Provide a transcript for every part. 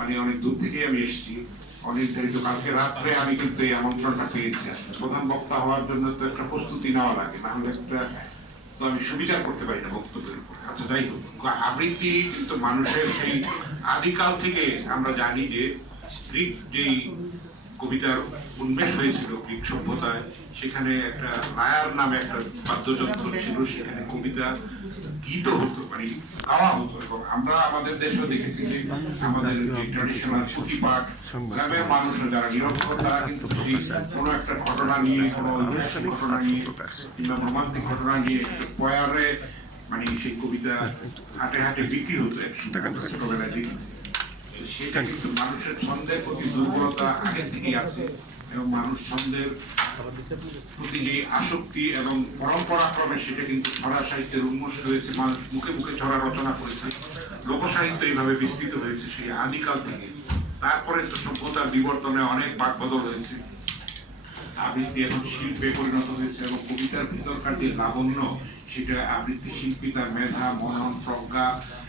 মানে অনেক দূর থেকে আমি এসেছি, অনির্ধারিত কালকে রাত্রে আমি কিন্তু এই আমন্ত্রণটা পেয়েছি। আসলে প্রধান বক্তা হওয়ার জন্য তো একটা প্রস্তুতি নেওয়া লাগে, না হলে একটা তো আমি সুবিচার করতে পারি না বক্তব্যের উপর। আচ্ছা, যাই হোক, আবৃত্তি কিন্তু মানুষের সেই আদিকাল থেকে আমরা জানি যে গ্রিক যেই কবিতার উন্মেষ হয়েছিল গ্রিক সভ্যতায়, সেখানে একটা লায়ার নামে একটা বাদ্যযন্ত্র ছিল, সেখানে কবিতা গীত হতো, মানে গাওয়া হতো। এবং আমরা আমাদের দেশেও দেখেছি যে আমাদের যে ট্র্যাডিশনাল পুঁথিপাঠ, গ্রামের মানুষরা যারা নিরক্ষর, তারা কিন্তু কোনো একটা ঘটনা নিয়ে, কোনো ঐতিহাসিক ঘটনা নিয়ে কিংবা রোমান্টিক ঘটনা নিয়ে পয়ারে মানে সেই কবিতা হাটে হাটে বিক্রি হতো। ছোটবেলায় দেখেছি সেটা কিন্তু মানুষের ছন্দের প্রতি দুর্বলতা আগের থেকেই আছে, এবং মানুষ ছন্দের প্রতি যে আসক্তি এবং পরম্পরাক্রমে সেটা কিন্তু ছড়া সাহিত্যের উন্মোষ হয়েছে, মানুষ মুখে মুখে ছড়া রচনা করেছে, লোকসাহিত্য এইভাবে বিস্তৃত হয়েছে সেই আদিকাল থেকে। তারপরে তো সভ্যতার বিবর্তনে অনেক বাকবদল হয়েছে, আবৃত্তি এখন শিল্পে পরিণত হয়েছে, এবং কবিতার ভিতরকার যে লাবণ্য, সেটা আবৃত্তি শিল্পী তার মেধা, মনন, প্রজ্ঞা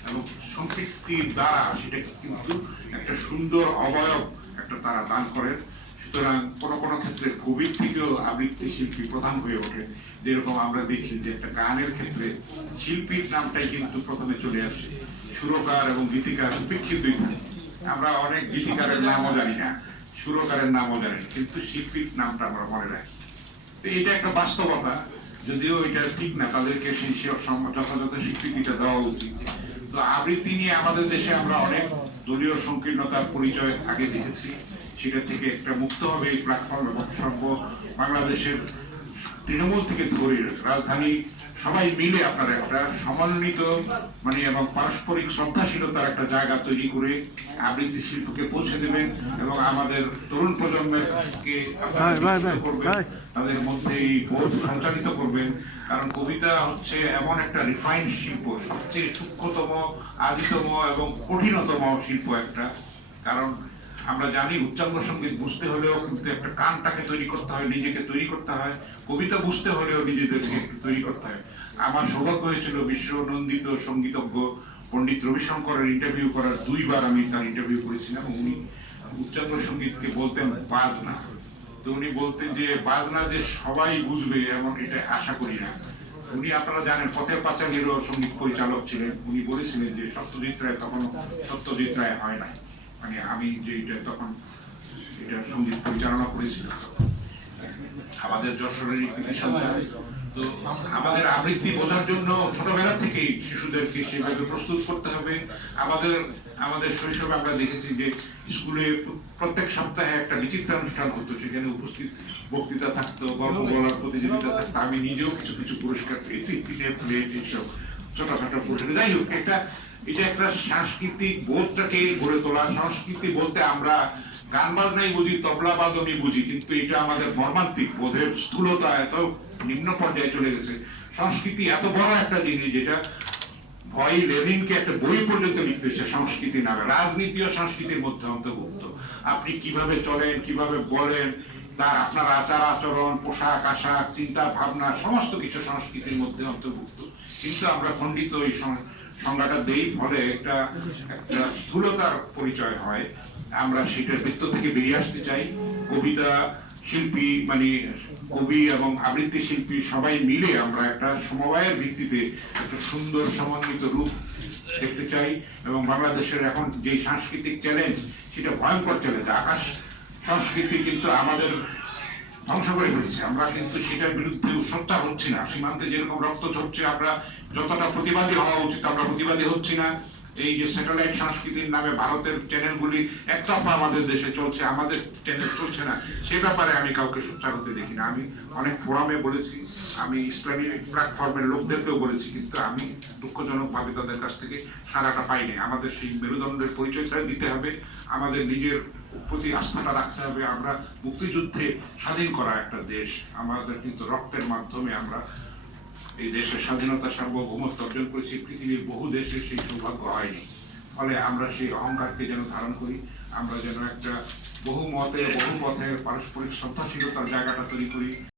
এবং সম্পৃক্তির দ্বারা সেটা কিন্তু একটা সুন্দর অবয়ব একটা তারা দান করেন। সুতরাং কোনো কোনো ক্ষেত্রে কবির থেকেও আবৃত্তি শিল্পী প্রধান হয়ে ওঠে। যেরকম আমরা দেখি যে একটা গানের ক্ষেত্রে শিল্পীর নামটাই কিন্তু প্রথমে চলে আসে, সুরকার এবং গীতিকার উপেক্ষিতই থাকে। আমরা অনেক গীতিকারের নামও জানি না, সুরকারের নামও জানি না, কিন্তু শিল্পীর নামটা আমরা মনে রাখি। তো এটা একটা বাস্তবতা, যদিও এটা ঠিক না, তাদেরকে সেই যথাযথ স্বীকৃতিটা দেওয়া উচিত। তো আবৃত্তি নিয়ে আমাদের দেশে আমরা অনেক দলীয় সংকীর্ণতার পরিচয় আগে দেখেছি, সেটা থেকে একটা মুক্ত হবে এই প্ল্যাটফর্ম। এবং বাংলাদেশের তৃণমূল থেকে ধরে রাজধানী সবাই মিলে আপনারা একটা সমন্বিত মানে এবং পারস্পরিক শ্রদ্ধাশীলতার একটা জায়গা তৈরি করে আবৃত্তি শিল্পকে পৌঁছে দেবেন, এবং আমাদের তরুণ প্রজন্মকে করবেন, তাদের মধ্যে এই বোধ সঞ্চালিত করবেন। কারণ কবিতা হচ্ছে এমন একটা রিফাইন্ড শিল্প, সবচেয়ে সূক্ষ্মতম, আদিতম এবং কঠিনতম শিল্প একটা। কারণ আমরা জানি উচ্চাঙ্গ সঙ্গীত বুঝতে হলেও কিন্তু একটা কানটাকে তৈরি করতে হয়, নিজেকে তৈরি করতে হয়। কবিতা বুঝতে হলেও নিজেদেরকে তৈরি করতে হয়। আমার সৌভাগ্য হয়েছিল বিশ্ব নন্দিত সঙ্গীতজ্ঞ পণ্ডিত রবিশঙ্করের ইন্টারভিউ করার, 2বার আমি তার ইন্টারভিউ করেছিলাম। উনি উচ্চাঙ্গ সঙ্গীতকে বলতেন বাজনা। তো উনি বলতেন যে বাজনা যে সবাই বুঝবে এমন এটা আশা করি না। উনি, আপনারা জানেন, পথের পাঁচালীরও সঙ্গীত পরিচালক ছিলেন। উনি বলেছিলেন যে সত্যজিৎ রায় তখন সত্যজিৎ রায় হয় না, মানে আমি যে তখন এটা সঙ্গীত পরিচালনা করেছিলাম আমাদের যশোরের কৃতি সন্তান। তো আমাদের আবৃত্তি বোঝার জন্য ছোটবেলা থেকেই শিশুদেরকে সেভাবে প্রস্তুত করতে হবে। আমাদের শৈশবে আমরা দেখেছি যে স্কুলে প্রত্যেক সপ্তাহে একটা বিচিত্রানুষ্ঠান হতো, সেখানে উপস্থিত বক্তৃতা থাকতো, গল্প বলার প্রতিযোগিতা থাকতো। আমি নিজেও কিছু কিছু পুরস্কার পেয়েছি, এইসব ছোটখাটো পুরস্কার। যাই হোক, এটা একটা সাংস্কৃতিক বোধটাকে গড়ে তোলা। সংস্কৃতি বলতে আমরা গান বাজনাই বুঝি, তবলা বাদনই বুঝি, কিন্তু এটা আমাদের মর্মান্তিক বোধের স্থূলতা এত নিম্ন পর্যায়ে চলে গেছে। সংস্কৃতি এত বড় একটা জিনিস, যেটা ভয় লেনিনকে একটা বই পর্যন্ত লিখতে হচ্ছে সংস্কৃতি নামে। রাজনীতি ও সংস্কৃতির মধ্যে অন্তর্ভুক্ত। আপনি কিভাবে চলেন, কিভাবে বলেন, তার আপনার আচার আচরণ, পোশাক আশাক, চিন্তা ভাবনা, সমস্ত কিছু সংস্কৃতির মধ্যে অন্তর্ভুক্ত। কিন্তু আমরা খণ্ডিত এই সংজ্ঞাটা দেই, ফলে একটা স্থূলতার পরিচয় হয়। আমরা সেটার বৃত্ত থেকে বেরিয়ে আসতে চাই। কবিতা শিল্পী মানে কবি এবং আবৃত্তি শিল্পী সবাই মিলে আমরা একটা সমবায়ের ভিত্তিতে একটা সুন্দর সমন্বিত রূপ দেখতে চাই। এবং বাংলাদেশের এখন যে সাংস্কৃতিক চ্যালেঞ্জ, সেটা ভয়ঙ্কর চ্যালেঞ্জ। আকাশ সংস্কৃতি কিন্তু আমাদের ধ্বংস করে ফেলছে। আমরা কিন্তু সেটার বিরুদ্ধে সোচ্চার হচ্ছি না। সীমান্তে যেরকম রক্ত ঝরছে, আমরা যতটা প্রতিবাদী হওয়া উচিত আমরা প্রতিবাদী হচ্ছি না। এই যে স্যাটেলাইট সংস্কৃতির নামে ভারতের চ্যানেলগুলি একতরফা আমাদের দেশে চলছে, আমাদের চ্যানেল চলছে না, সে ব্যাপারে আমি কাউকে সোচ্চার হতে দেখি না। আমি অনেক ফোরামে বলেছি, আমি ইসলামী প্ল্যাটফর্মের লোকদেরকেও বলেছি, কিন্তু আমি দুঃখজনকভাবে তাদের কাছ থেকে সাড়াটা পাইনি। আমাদের সেই মেরুদণ্ডের পরিচয়টা দিতে হবে, আমাদের নিজের প্রতি আস্থাটা রাখতে হবে। আমরা মুক্তিযুদ্ধে স্বাধীন করা একটা দেশ, আমাদের কিন্তু রক্তের মাধ্যমে আমরা এই দেশের স্বাধীনতা সার্বভৌমত্ব অর্জন করেছি। পৃথিবীর বহু দেশে সেই সৌভাগ্য হয়নি। ফলে আমরা সেই অহংকারকে যেন ধারণ করি, আমরা যেন একটা বহু মতের, বহু পথের পারস্পরিক শ্রদ্ধাশীলতার জায়গাটা তৈরি করি।